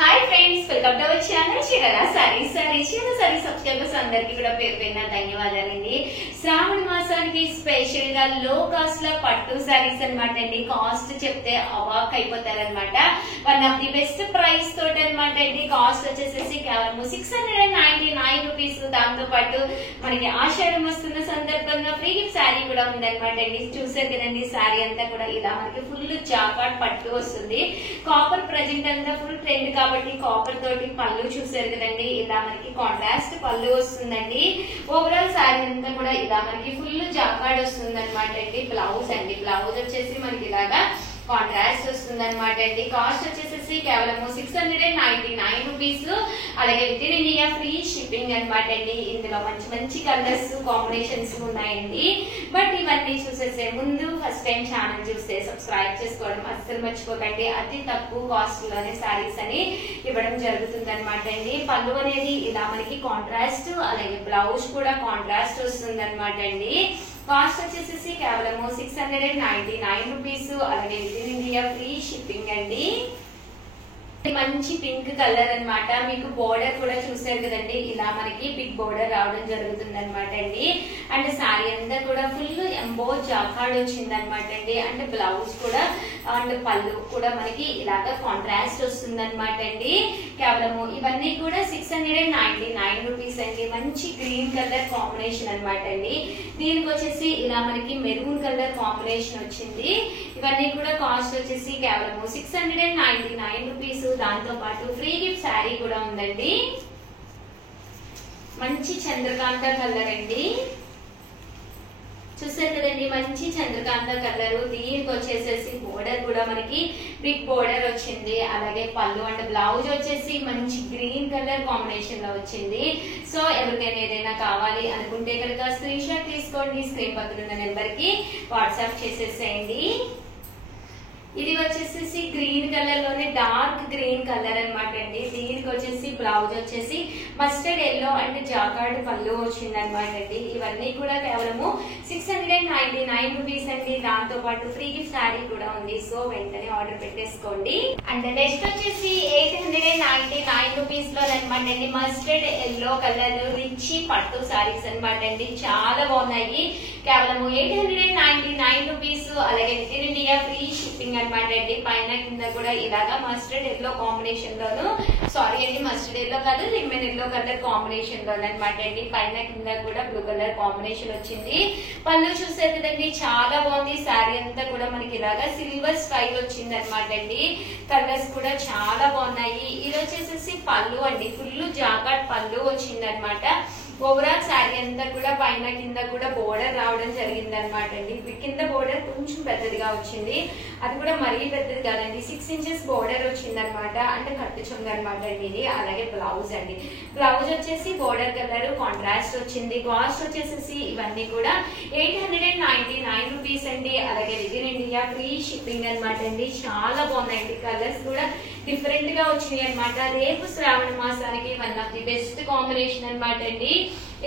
Hi friends, welcome to our channel చీరల సారీస్. చీరల saris subscribers అందరికీ కూడా పేరు పేరున ధన్యవాదాలండి. శ్రావణ మాసానికి స్పెషల్ గా లో కాస్ట్ లో పట్టు సారీస్ అనమాట అండి. కాస్ట్ చెప్తే అవాక్ అయిపోతారనమాట. One of the best price తోటి అనమాట అండి. కాస్ట్ వచ్చేసేసి కేవలం 699 రూపీస్. దాంతో పాటు మనకి ఆషాఢం వస్తున్న సందర్భంగా ఫ్రీ గిఫ్ట్ శారీ కూడా ఉందనమాట అండి. చూసారు కదండి, శారీ అంతా కూడా ఇలా మనకి ఫుల్ జాకాట్ పట్టు వస్తుంది. కాపర్ ప్రజెంట్ అంతా ఫుల్ ట్రెండ్ కాబట్టి కాపర్ తోటి పళ్ళు చూసారు కదండి, ఇలా మనకి కాంట్రాస్ట్ పళ్ళు వస్తుందండి. ఓవరాల్ శారీ అంతా కూడా ఇలా మనకి ఫుల్ జాకాడ్ వస్తుంది అనమాట అండి. బ్లౌజ్ వచ్చేసి మనకి ఇలాగా కాంట్రాస్ట్ వస్తుంది అనమాట అండి. కాస్ట్ వచ్చేసి కేవలం 699 రూపీస్. అలాగే within India free shipping అనమాట అండి. ఇందులో మంచి మంచి కలర్స్ కాంబినేషన్స్ ఉన్నాయండి. బట్ ఇవన్నీ చూసేసే ముందు ఫస్ట్ టైం ఛానల్ చూస్తే సబ్స్క్రైబ్ చేసుకోవడం అస్సలు మర్చిపోకండి. అతి తక్కువ కాస్ట్ లోనే శారీస్ అని ఇవ్వడం జరుగుతుంది అనమాట అండి. పళ్ళు అనేది ఇలా మనకి కాంట్రాస్ట్, అలాగే బ్లౌజ్ కూడా కాంట్రాస్ట్ వస్తుంది అనమాట అండి. కాస్ట్ వచ్చేసి కేవలం 699 రూపీస్. అలాగే within India free shipping అండి. మంచి పింక్ కలర్ అన్నమాట. మీకు బోర్డర్ కూడా చూసారు కదండి, ఇలా మనకి బిగ్ బోర్డర్ రావడం జరుగుతుంది అనమాట అండి. అండ్ శారీ అంతా కూడా ఫుల్ ఎంబో జాకాడ్ వచ్చింది అనమాట అండి. అండ్ బ్లౌజ్ కూడా అండ్ పళ్ళు కూడా మనకి ఇలాగా కాంట్రాస్ట్ వస్తుంది అనమాట అండి. కేవలము ఇవన్నీ కూడా 699 రూపీస్ అండి. మంచి గ్రీన్ కలర్ కాంబినేషన్ అనమాట అండి. దీనికి వచ్చేసి ఇలా మనకి మెరూన్ కలర్ కాంబినేషన్ వచ్చింది. ఇవన్నీ కూడా కాస్ట్ వచ్చేసి కేవలం 699 రూపీస్. దాంతో పాటు ఫ్రీ గిఫ్ట్ శారీ కూడా ఉందండి. మంచి చంద్రకాంత కలర్ అండి. చూసారు కదండి, మంచి చంద్రకాంత కలర్. దీనికి వచ్చేసేసి బోర్డర్ కూడా మనకి బిగ్ బోర్డర్ వచ్చింది. అలాగే పళ్ళు అండ్ బ్లౌజ్ వచ్చేసి మంచి గ్రీన్ కలర్ కాంబినేషన్ లో వచ్చింది. సో ఎవరికైనా ఏదైనా కావాలి అనుకుంటే కనుక స్క్రీన్ షాట్ తీసుకోండి. స్క్రీన్ పక్కన ఉన్న నెంబర్ కి వాట్సాప్ చేసేసేయండి. ఇది వచ్చేసి గ్రీన్ కలర్ లోనే డార్క్ గ్రీన్ కలర్ అనమాట అండి. దీనికి వచ్చేసి బ్లౌజ్ వచ్చేసి మస్టర్డ్ ఎల్లో అండ్ జాకార్డ్ పళ్ళు వచ్చింది అనమాట అండి. ఇవన్నీ కూడా కేవలము 699 రూపీస్ అండి. దాంతో పాటు ఫ్రీ గిఫ్ట్ శారీ కూడా ఉంది. సో వెంటనే ఆర్డర్ పెట్టేసుకోండి. అండ్ నెక్స్ట్ వచ్చేసి 899 రూపీస్ లో అనమాట అండి. మస్టర్డ్ ఎల్లో కలర్ రిచ్ పట్టు శారీస్ అనమాట అండి. చాలా బాగున్నాయి. కేవలము 899 రూపీస్. అలాగే within India free shipping అనమాట అండి. పైన కింద కూడా ఇలాగా మస్టర్డ్ ఎల్లో కాంబినేషన్ లోను, సారీ అండి mustard yellow colour lemon yellow colour combination లోను అనమాట అండి. పైన కింద కూడా బ్లూ కలర్ కాంబినేషన్ వచ్చింది. పళ్ళు చూసారు కదండి, చాలా బాగుంది. శారీ అంతా కూడా మనకి ఇలాగా సిల్వర్ స్టైల్ వచ్చింది అనమాట అండి. కలర్స్ కూడా చాలా బాగున్నాయి. ఇది వచ్చేసి పళ్ళు అండి, ఫుల్ జాకాట్ పళ్ళు వచ్చింది అనమాట. ఓవరాల్ శారీ అంతా కూడా పైన కింద కూడా బోర్డర్ రావడం జరిగింది అనమాట అండి. కింద బోర్డర్ కొంచెం పెద్దదిగా వచ్చింది, అది కూడా మరీ పెద్దది కాదండి. 6 ఇంచెస్ బోర్డర్ వచ్చింది అనమాట. అంటే కట్టు చొంగ అనమాట అండి ఇది. అలాగే బ్లౌజ్ అండి, బ్లౌజ్ వచ్చేసి బోర్డర్ కలర్ కాంట్రాస్ట్ వచ్చింది. కాస్ట్ వచ్చేసి ఇవన్నీ కూడా 899 రూపీస్ అండి. అలాగే within India free shipping అనమాట అండి. చాలా బాగున్నాయండి. కలర్స్ కూడా డిఫరెంట్ గా వచ్చినాయి అనమాట. రేపు శ్రావణ మాసానికి one of the best combination అనమాట అండి.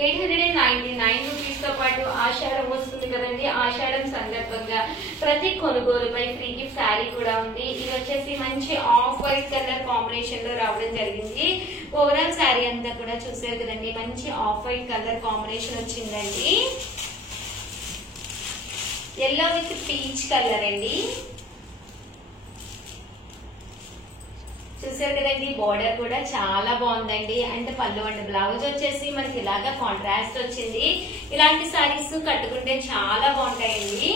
899 రూపీస్ తో పాటు ఆషాఢం వస్తుంది కదండి. ఆషాఢం సందర్భంగా ప్రతి కొనుగోలుపై ఫ్రీ గిఫ్ట్ శారీ కూడా ఉంది. ఇది వచ్చేసి మంచి ఆఫ్ వైట్ కలర్ కాంబినేషన్ లో రావడం జరిగింది. ఓవరాల్ శారీ అంతా కూడా చూసారు కదండి, మంచి ఆఫ్ వైట్ కలర్ కాంబినేషన్ వచ్చిందండి. ఎల్లో విత్ పీచ్ కలర్ అండి. చూసారు కదండి, బోర్డర్ కూడా చాలా బాగుందండి. అండ్ పళ్ళు అండ్ బ్లౌజ్ వచ్చేసి మనకి ఇలాగా కాంట్రాస్ట్ వచ్చింది. ఇలాంటి సారీస్ కట్టుకుంటే చాలా బాగుంటాయండి.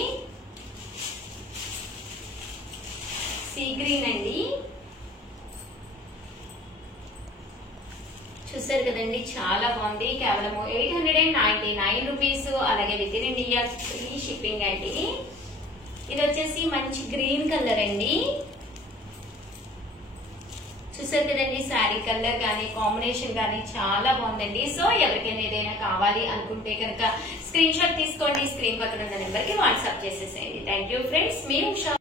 సీ గ్రీన్ అండి. చూసారు కదండి, చాలా బాగుంది. కేవలం 899 రూపీస్. అలాగే within India free shipping అండి. ఇది వచ్చేసి మంచి గ్రీన్ కలర్ అండి. చూసారు కదండి, శారీ కలర్ కానీ కాంబినేషన్ కానీ చాలా బాగుందండి. సో ఎవరికైనా ఏదైనా కావాలి అనుకుంటే కనుక స్క్రీన్ షాట్ తీసుకోండి. స్క్రీన్ పక్కన ఉన్న నెంబర్ కి వాట్సాప్ చేసేసేయండి. Thank you friends. మీ